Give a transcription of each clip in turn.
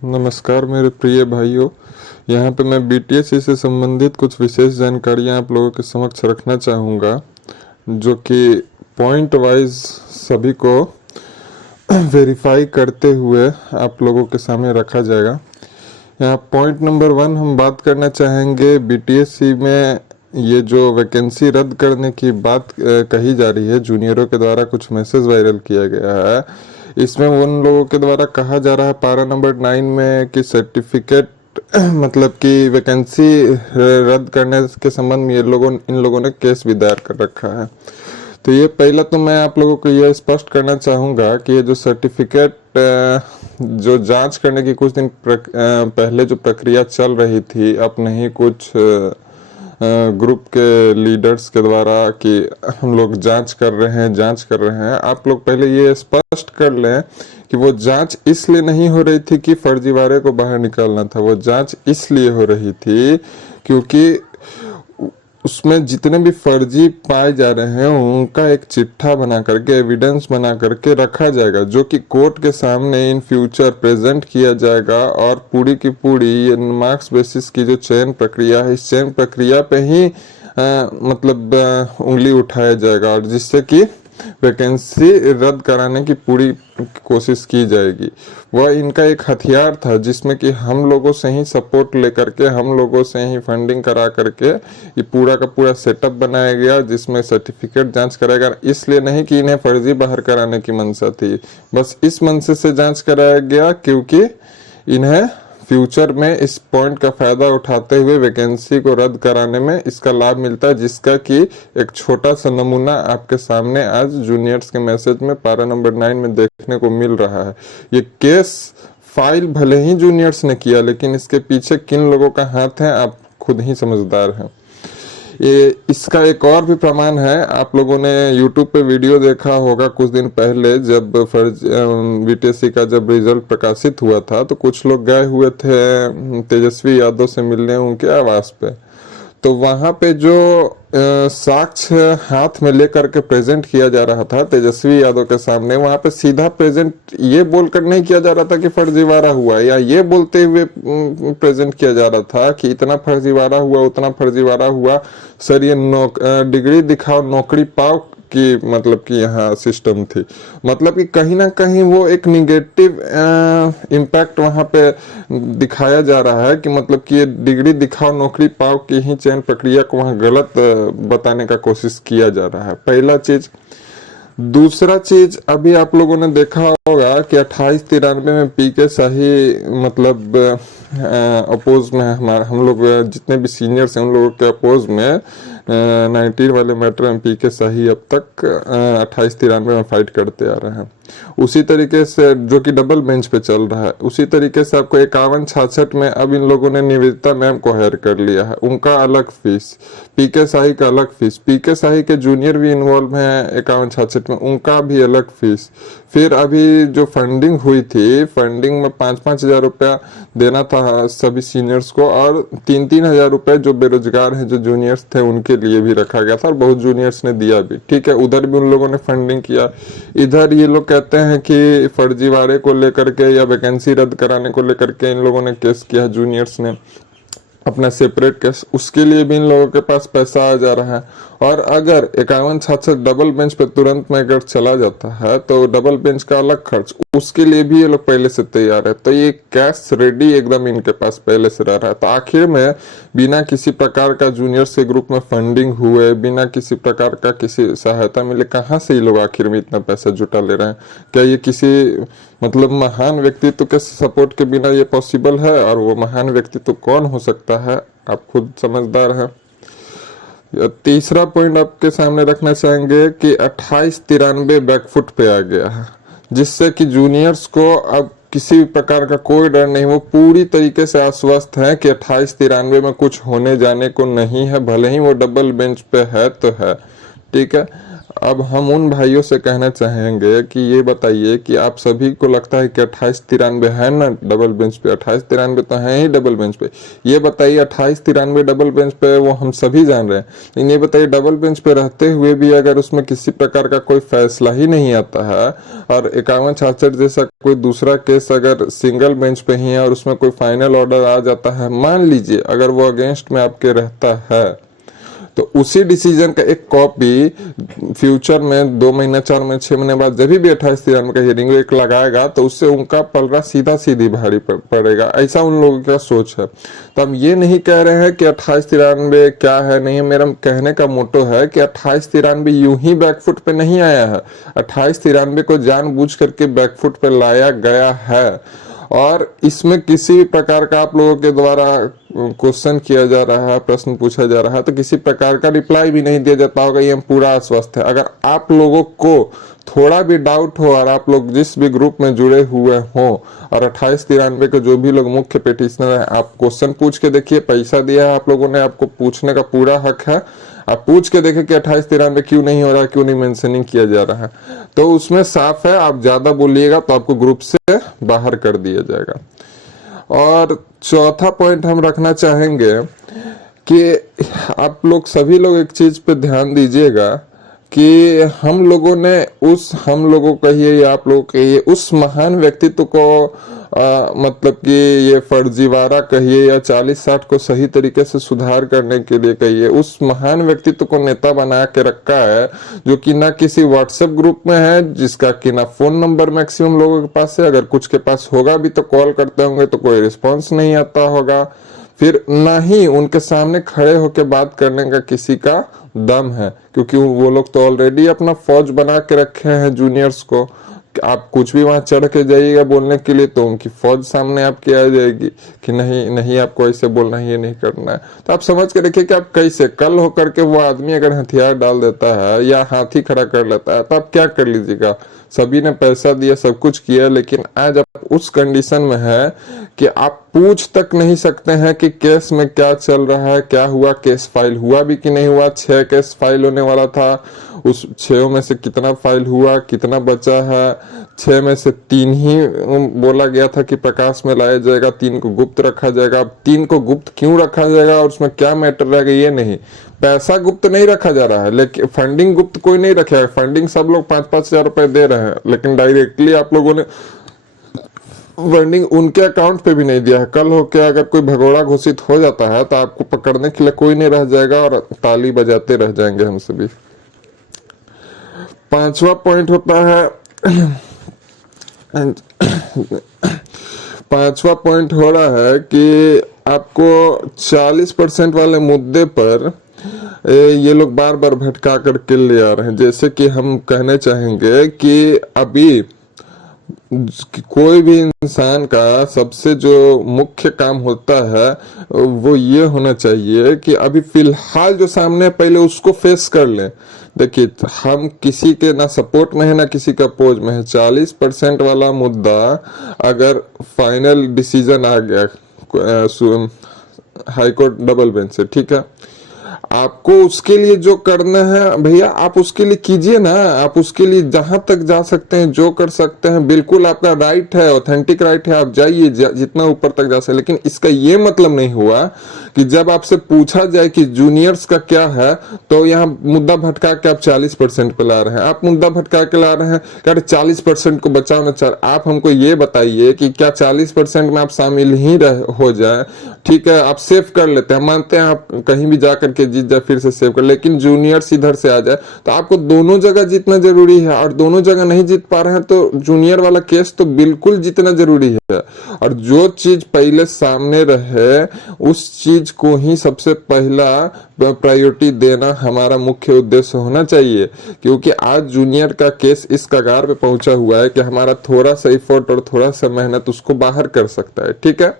नमस्कार मेरे प्रिय भाइयों। यहाँ पे मैं बीटीएस से संबंधित कुछ विशेष जानकारियाँ आप लोगों के समक्ष रखना चाहूँगा, जो कि पॉइंट वाइज सभी को वेरीफाई करते हुए आप लोगों के सामने रखा जाएगा। यहाँ पॉइंट नंबर 1 हम बात करना चाहेंगे। बीटीएससी में ये जो वैकेंसी रद्द करने की बात कही जा रही है, जूनियरों के द्वारा कुछ मैसेज वायरल किया गया है। इसमें उन लोगों के द्वारा कहा जा रहा है पारा नंबर 9 में कि सर्टिफिकेट मतलब कि वैकेंसी रद्द करने के संबंध में इन लोगों ने केस भी दायर कर रखा है। तो ये पहला तो मैं आप लोगों को यह स्पष्ट करना चाहूँगा कि ये जो सर्टिफिकेट जो जांच करने की कुछ दिन पहले जो प्रक्रिया चल रही थी अपने ही कुछ ग्रुप के लीडर्स के द्वारा कि हम लोग जांच कर रहे हैं, आप लोग पहले ये स्पष्ट कर लें कि वो जांच इसलिए नहीं हो रही थी कि फर्जीवाड़े को बाहर निकालना था। वो जांच इसलिए हो रही थी क्योंकि उसमें जितने भी फर्जी पाए जा रहे हैं उनका एक चिट्ठा बना करके, एविडेंस बना करके रखा जाएगा, जो कि कोर्ट के सामने इन फ्यूचर प्रेजेंट किया जाएगा। और पूरी की पूरी ये मार्क्स बेसिस की जो चयन प्रक्रिया है, इस चयन प्रक्रिया पे ही उंगली उठाया जाएगा और जिससे कि वैकेंसी रद्द कराने की पूरी कोशिश की जाएगी। वह इनका एक हथियार था जिसमें कि हम लोगों से ही सपोर्ट लेकर के, हम लोगों से ही फंडिंग करा करके ये पूरा का पूरा सेटअप बनाया गया, जिसमें सर्टिफिकेट जांच कराया गया। इसलिए नहीं कि इन्हें फर्जी बाहर कराने की मंशा थी, बस इस मंशे से जांच कराया गया क्योंकि इन्हें फ्यूचर में इस पॉइंट का फायदा उठाते हुए वैकेंसी को रद्द कराने में इसका लाभ मिलता है, जिसका कि एक छोटा सा नमूना आपके सामने आज जूनियर्स के मैसेज में पारा नंबर 9 में देखने को मिल रहा है। ये केस फाइल भले ही जूनियर्स ने किया, लेकिन इसके पीछे किन लोगों का हाथ है आप खुद ही समझदार हैं। ये इसका एक और भी प्रमाण है। आप लोगों ने YouTube पे वीडियो देखा होगा कुछ दिन पहले, जब बीटीएससी का जब रिजल्ट प्रकाशित हुआ था तो कुछ लोग गए हुए थे तेजस्वी यादव से मिलने उनके आवास पे। तो वहां पे जो साक्ष्य हाथ में लेकर के प्रेजेंट किया जा रहा था तेजस्वी यादव के सामने, वहां पे सीधा प्रेजेंट ये बोलकर नहीं किया जा रहा था कि फर्जीवाड़ा हुआ, या ये बोलते हुए प्रेजेंट किया जा रहा था कि इतना फर्जीवाड़ा हुआ, उतना फर्जीवाड़ा हुआ। सर ये डिग्री दिखाओ नौकरी पाओ कि मतलब कि यहाँ सिस्टम थी। मतलब कि कहीं ना कहीं वो एक निगेटिव इम्पैक्ट वहाँ पे दिखाया जा रहा है कि मतलब कि ये डिग्री दिखाओ नौकरी पाओ की ही चयन प्रक्रिया को वहाँ गलत बताने का कोशिश किया जा रहा है। पहला चीज। दूसरा चीज, अभी आप लोगों ने देखा होगा कि 2893 में पीके शाही मतलब अपोज में हम लोग जितने भी सीनियर्स हैं उन लोगों के अपोज में 19 वाले मैटर में पीके शाही अब तक 2893 में फाइट करते आ रहे हैं। उसी तरीके से जो कि डबल बेंच पे चल रहा है, उसी तरीके से आपको 5166 में अब इन लोगों ने निवेदिता मैम को हायर कर लिया है, उनका अलग फीस, पीके शाही का अलग फीस, पीके शाही के जूनियर भी इन्वॉल्व हैं 5166 में, उनका भी अलग फीस। फिर अभी जो फंडिंग हुई थी, फंडिंग में 5-5 हजार रुपया देना था सभी सीनियर्स को, और 3-3 हजार रुपये जो बेरोजगार हैं जो जूनियर्स थे उनके लिए भी रखा गया था, और बहुत जूनियर्स ने दिया भी। ठीक है, उधर भी उन लोगों ने फंडिंग किया। इधर ये लोग कहते हैं कि फर्जीवाड़े को लेकर के या वैकेंसी रद्द कराने को लेकर के इन लोगों ने केस किया, जूनियर्स ने अपना सेपरेट केस, उसके लिए भी इन लोगों के पास पैसा आ जा रहा है। और अगर 5166 डबल बेंच पे तुरंत में अगर चला जाता है तो डबल बेंच का अलग खर्च, उसके लिए भी ये लोग पहले से तैयार है। तो ये कैश रेडी एकदम इनके पास पहले से रह रहा है। तो आखिर में बिना किसी प्रकार का जूनियर्स के ग्रुप में फंडिंग हुए, बिना किसी प्रकार का किसी सहायता मिले, कहाँ से ये लोग आखिर में इतना पैसा जुटा ले रहे हैं? क्या ये किसी मतलब महान व्यक्तित्व के सपोर्ट के बिना ये पॉसिबल है? और वो महान व्यक्तित्व कौन हो सकता है, आप खुद समझदार हैं। तीसरा पॉइंट आपके सामने रखना चाहेंगे कि 2893 बैकफुट पे आ गया है, जिससे कि जूनियर्स को अब किसी प्रकार का कोई डर नहीं। वो पूरी तरीके से आश्वस्त है कि 2893 में कुछ होने जाने को नहीं है, भले ही वो डबल बेंच पे है तो है। ठीक है, अब हम उन भाइयों से कहना चाहेंगे कि ये बताइए कि आप सभी को लगता है कि 2893 है ना डबल बेंच पे, 2893 तो है ही डबल बेंच पे। ये बताइए 2893 डबल बेंच पे वो हम सभी जान रहे हैं, लेकिन ये बताइए डबल बेंच पे रहते हुए भी अगर उसमें किसी प्रकार का कोई फैसला ही नहीं आता है और 5166 जैसा कोई दूसरा केस अगर सिंगल बेंच पे ही है और उसमें कोई फाइनल ऑर्डर आ जाता है, मान लीजिए अगर वो अगेंस्ट में आपके रहता है, तो उसी डिसीजन का एक कॉपी फ्यूचर में 2 महीना 4 महीने 6 महीने बाद जब भी 2893 का हियरिंग एक लगाएगा तो उससे उनका पलड़ा सीधा सीधी भारी पड़ेगा। ऐसा उन लोगों का सोच है। तो हम ये नहीं कह रहे हैं कि 2893 क्या है नहीं है, मेरा कहने का मोटो है कि 2893 यूं ही बैकफुट पे नहीं आया है, 2893 को जानबूझ करके बैकफुट पे लाया गया है। और इसमें किसी प्रकार का आप लोगों के द्वारा क्वेश्चन किया जा रहा है, प्रश्न पूछा जा रहा है, तो किसी प्रकार का रिप्लाई भी नहीं दिया जाता होगा, ये हम पूरा आश्वस्त है। अगर आप लोगों को थोड़ा भी डाउट हो और आप लोग जिस भी ग्रुप में जुड़े हुए हो और 2893 के जो भी लोग मुख्य पिटिशनर है, आप क्वेश्चन पूछ के देखिए, पैसा दिया है आप लोगों ने, आपको पूछने का पूरा हक है। आप पूछ के देखें कि 2893 क्यों नहीं हो रहा, क्यों नहीं मेंशनिंग किया जा रहा है, तो उसमें साफ है आप ज्यादा बोलिएगा तो आपको ग्रुप से बाहर कर दिया जाएगा। और चौथा पॉइंट हम रखना चाहेंगे कि आप लोग सभी लोग एक चीज पे ध्यान दीजिएगा कि हम लोगों कहिए या आप लोग कहिए उस महान व्यक्तित्व को मतलब कि ये फर्जीवाड़ा कहिए या 40-60 को सही तरीके से सुधार करने के लिए कहिए, उस महान व्यक्तित्व को नेता बना के रखा है जो कि ना किसी व्हाट्सएप ग्रुप में है, जिसका कि ना फोन नंबर मैक्सिमम लोगों के पास है, अगर कुछ के पास होगा भी तो कॉल करते होंगे तो कोई रिस्पॉन्स नहीं आता होगा, फिर ना ही उनके सामने खड़े होकर बात करने का किसी का दम है, क्योंकि वो लोग तो ऑलरेडी अपना फौज बना के रखे हैं जूनियर्स को। आप कुछ भी वहां चढ़ के जाइएगा बोलने के लिए तो उनकी फौज सामने आपकी आ जाएगी कि नहीं नहीं आपको ऐसे बोलना है, ये नहीं करना है। तो आप समझ के देखिए कि आप कैसे कल होकर के वो आदमी अगर हथियार डाल देता है या हाथी खड़ा कर लेता है तो आप क्या कर लीजिएगा। सभी ने पैसा दिया, सब कुछ किया, लेकिन आज आप उस कंडीशन में है कि आप पूछ तक नहीं सकते हैं कि केस में क्या चल रहा है, क्या हुआ, केस फाइल हुआ भी कि नहीं हुआ। 6 केस फाइल होने वाला था, उस 6 में से कितना फाइल हुआ, कितना बचा है। 6 में से 3 ही बोला गया था कि प्रकाश में लाया जाएगा, 3 को गुप्त रखा जाएगा। अब 3 को गुप्त क्यों रखा जाएगा और उसमें क्या मैटर रहेगा ये नहीं। पैसा गुप्त नहीं रखा जा रहा है, लेकिन फंडिंग गुप्त कोई नहीं रखेगा। फंडिंग सब लोग 5-5 हजार रुपए दे रहे हैं, लेकिन डायरेक्टली आप लोगों ने फंडिंग उनके अकाउंट पे भी नहीं दिया है। कल होके अगर कोई भगोड़ा घोषित हो जाता है तो आपको पकड़ने के लिए कोई नहीं रह जाएगा और ताली बजाते रह जाएंगे हम सभी। 5वां पॉइंट होता है 5वां पॉइंट हो रहा है कि आपको 40% वाले मुद्दे पर ये लोग बार बार भटका करके ले आ रहे हैं। जैसे कि हम कहने चाहेंगे कि अभी कोई भी इंसान का सबसे जो मुख्य काम होता है वो ये होना चाहिए कि अभी फिलहाल जो सामने है पहले उसको फेस कर लें। देखिए हम किसी के ना सपोर्ट में है ना किसी का अपोज में है। 40% वाला मुद्दा अगर फाइनल डिसीजन आ गया हाई कोर्ट डबल बेंच से, ठीक है, आपको उसके लिए जो करना है भैया आप उसके लिए कीजिए ना। आप उसके लिए जहां तक जा सकते हैं, जो कर सकते हैं, बिल्कुल आपका राइट है, ऑथेंटिक राइट है, आप जाइए जितना ऊपर तक जा सकते। लेकिन इसका ये मतलब नहीं हुआ कि जब आपसे पूछा जाए कि जूनियर्स का क्या है तो यहाँ मुद्दा भटका के आप 40% पे ला रहे हैं। आप मुद्दा भटका के ला रहे हैं क्या 40% को बचाना चाह रहे। आप हमको ये बताइए कि क्या 40% में आप शामिल ही हो जाए, ठीक है, आप सेव कर लेते हैं, मानते हैं आप कहीं भी जाकर के जीत जाए फिर से सेव कर, लेकिन जूनियर्स इधर से आ जाए तो आपको दोनों जगह जीतना जरूरी है। और दोनों जगह नहीं जीत पा रहे हैं तो जूनियर वाला केस तो बिल्कुल जीतना जरूरी है। और जो चीज पहले सामने रहे उस चीज को ही सबसे पहला प्रायोरिटी देना हमारा मुख्य उद्देश्य होना चाहिए। क्योंकि आज जूनियर का केस इस कगार पे पहुंचा हुआ है कि हमारा थोड़ा सा एफर्ट और थोड़ा सा मेहनत उसको बाहर कर सकता है, ठीक है।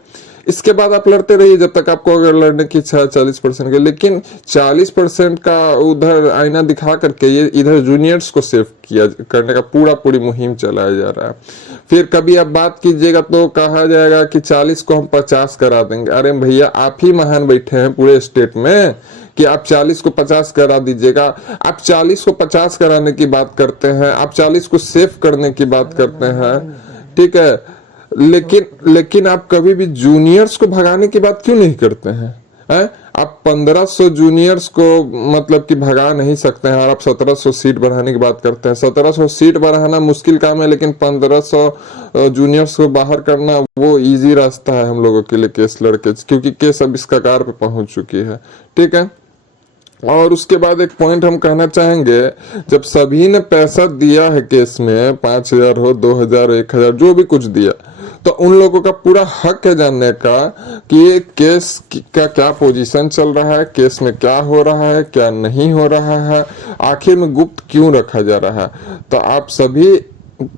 इसके बाद आप लड़ते रहिए जब तक आपको अगर लड़ने की इच्छा है 40% के, लेकिन 40% का उधर आईना दिखा करके ये इधर जूनियर्स को सेव किया करने का पूरी मुहिम चलाया जा रहा है। फिर कभी आप बात कीजिएगा तो कहा जाएगा कि 40 को हम 50 करा देंगे। अरे भैया आप ही महान बैठे हैं पूरे स्टेट में कि आप 40 को 50 करा दीजिएगा। आप 40 को 50 कराने की बात करते हैं, आप 40 को सेव करने की बात करते हैं, ठीक है, लेकिन आप कभी भी जूनियर्स को भगाने की बात क्यों नहीं करते हैं? आप 1500 जूनियर्स को मतलब कि भगा नहीं सकते हैं और आप 1700 सीट बढ़ाने की बात करते हैं। 1700 सीट बढ़ाना मुश्किल काम है, लेकिन 1500 जूनियर्स को बाहर करना वो इजी रास्ता है हम लोगों के लिए केस लड़के, क्योंकि केस अब इस कगार पे पहुंच चुकी है, ठीक है। और उसके बाद एक पॉइंट हम कहना चाहेंगे, जब सभी ने पैसा दिया है केस में, 5000 हो, 2000, 1000, जो भी कुछ दिया, तो उन लोगों का पूरा हक है जानने का कि ये केस का क्या पोजीशन चल रहा है, केस में क्या हो रहा है, क्या नहीं हो रहा है, आखिर में गुप्त क्यों रखा जा रहा है। तो आप सभी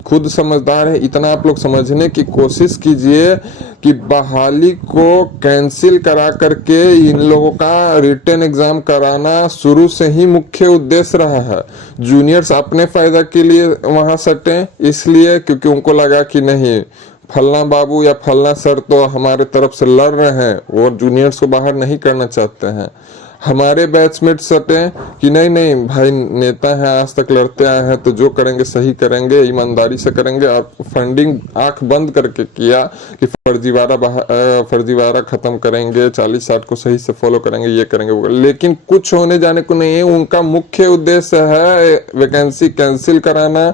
खुद समझदार है, इतना आप लोग समझने की कोशिश कीजिए कि बहाली को कैंसिल करा करके इन लोगों का रिटन एग्जाम कराना शुरू से ही मुख्य उद्देश्य रहा है। जूनियर्स अपने फायदा के लिए वहां सटे, इसलिए क्योंकि उनको लगा कि नहीं, फलना बाबू या फलना सर तो हमारे तरफ से लड़ रहे हैं और जूनियर्स को बाहर नहीं करना चाहते हैं। हमारे बैचमेट सटे कि नहीं नहीं भाई, नेता है, आज तक लड़ते आए हैं, तो जो करेंगे सही करेंगे, ईमानदारी से करेंगे। और फंडिंग आंख बंद करके किया कि फर्जीवाड़ा खत्म करेंगे, 40-60 को सही से फॉलो करेंगे, ये करेंगे वो करेंगे। लेकिन कुछ होने जाने को नहीं है। उनका मुख्य उद्देश्य है वैकेंसी कैंसिल कराना,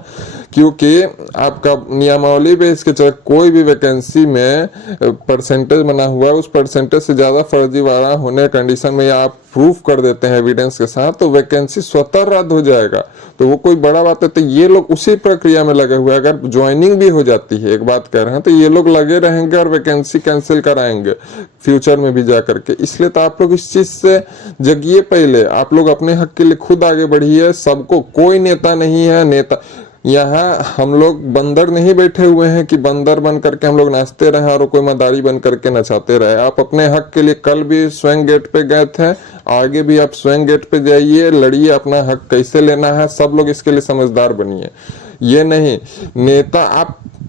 क्योंकि आपका नियमावली पे इसके चाहे कोई भी वैकेंसी में परसेंटेज बना हुआ है, उस परसेंटेज से ज्यादा फर्जीवाड़ा होने कंडीशन में आप प्रूफ कर देते हैं एविडेंस के साथ, तो वैकेंसी स्वतः रद्द हो जाएगा। तो वो कोई बड़ा बात है। तो ये लोग उसी प्रक्रिया में लगे हुए हैं। अगर ज्वाइनिंग भी हो जाती है, एक बात कह रहे हैं, तो ये लोग लगे रहेंगे और वैकेंसी कैंसिल कराएंगे फ्यूचर में भी जा करके। इसलिए तो आप लोग इस चीज से जगिए, पहले आप लोग अपने हक के लिए खुद आगे बढ़िए। सबको, कोई नेता नहीं है, नेता यहाँ हम लोग बंदर नहीं बैठे हुए हैं कि बंदर बन करके हम लोग नाचते रहे और कोई मदारी बन करके नचाते रहे। आप अपने हक के लिए कल भी स्वयं गेट पे गए थे, आगे भी आप स्वयं गेट पे जाइए, लड़िए, अपना हक कैसे लेना है। सब लोग इसके लिए समझदार बनिए। ये नहीं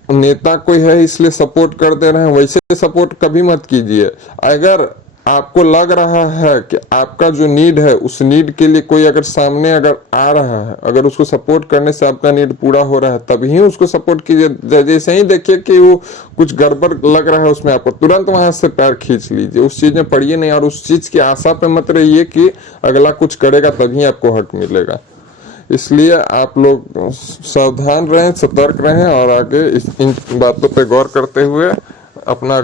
नेता कोई है इसलिए सपोर्ट कर दे रहे हैं, वैसे सपोर्ट कभी मत कीजिए। अगर आपको लग रहा है कि आपका जो नीड है, उस नीड के लिए कोई अगर सामने अगर आ रहा है, अगर उसको सपोर्ट करने से आपका नीड पूरा हो रहा है, तभी उसको सपोर्ट कीजिए। जैसे ही देखिए कि वो कुछ गड़बड़ लग रहा है उसमें, आपको तुरंत वहां से पैर खींच लीजिए, उस चीज में पड़िए नहीं। और उस चीज की आशा पे मत रहिए कि अगला कुछ करेगा तभी आपको हक मिलेगा। इसलिए आप लोग सावधान रहें, सतर्क रहें और आगे इन बातों पे गौर करते हुए अपना